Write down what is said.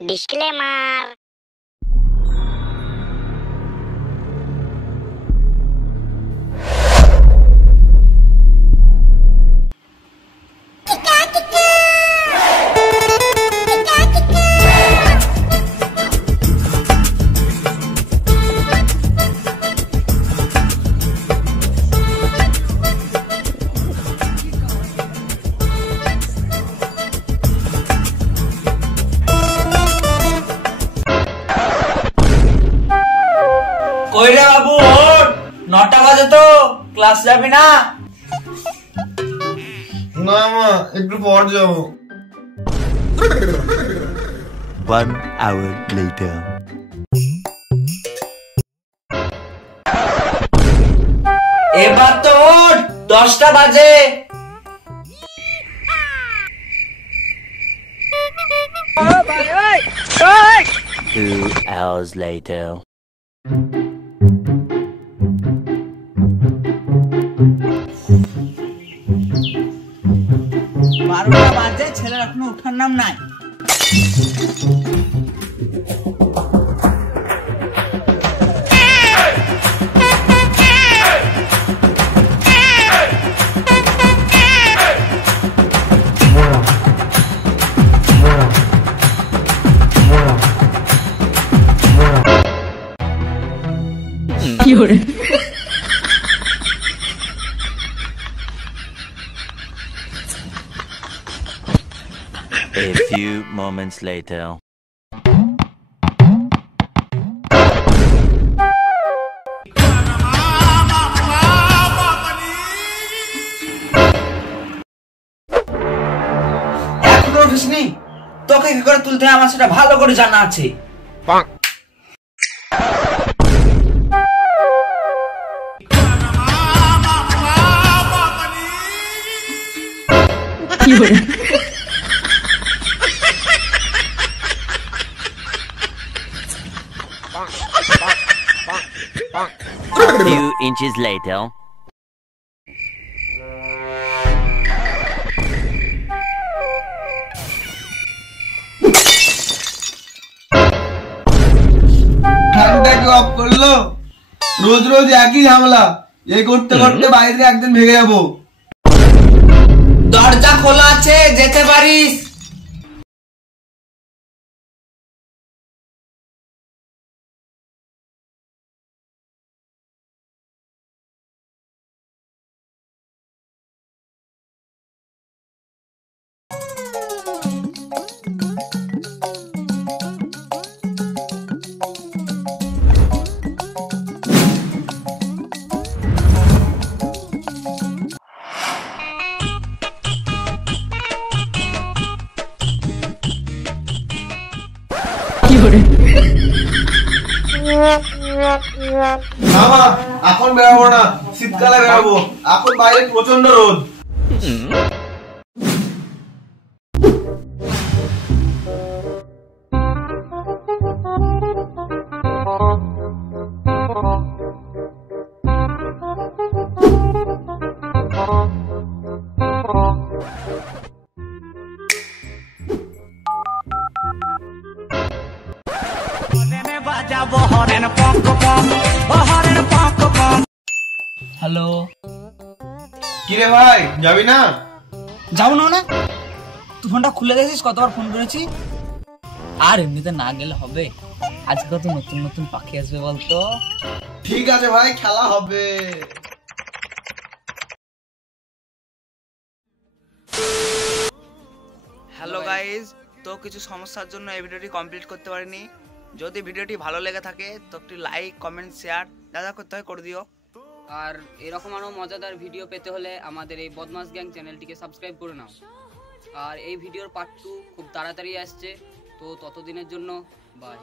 Disclaimer. কই রে বাবু, ওঠ, 9টা বাজে তো, ক্লাস যাবি না? না মা, একটু পর যাবো। 1 hour later. এবার তো ওঠ, 10টা বাজে। Two hours later. বারোটা বাজে, ছেলের এখনো ওঠার নাম নাই। A few moments later. এখনো উঠিসনি? তোকে কি করে তুলতে হয় আমার সেটা ভালো করে জানা আছে। A few inches later. ফ্যানটাকে অফ করলো। রোজ রোজ একই ঝামেলা, এই করতে করতে বাইরে একদিন ভেঙে যাবো। দরজা খোলা আছে, যেতে পারিস। না মা, এখন বেরাবো না, শীতকালে বেরাবো। এখন বাইরে প্রচন্ড রোদ। হ্যালো, কিরে ভাই, যাবি না? যাও না না, তুই ফোনটা খুলে দেখছিস কতবার ফোন করেছি। আর এমনিতে না গেলে হবে? আজকে কত নতুন নতুন পাখি আসবে বলতো। ঠিক আছে ভাই, খেলা হবে। হ্যালো গাইজ, তো কিছু সমস্যার জন্য এই ভিডিওটি কমপ্লিট করতে পারিনি। যদি ভিডিওটি ভালো লেগে থাকে তো একটি লাইক, কমেন্ট, শেয়ার যা যা করতে হয় করে দিও। আর এরকম আরও মজাদার ভিডিও পেতে হলে আমাদের এই বদমাস গ্যাং চ্যানেলটিকে সাবস্ক্রাইব করে নাও। আর এই ভিডিওর পার্ট 2 খুব তাড়াতাড়ি আসছে, তো ততদিনের জন্য বাই।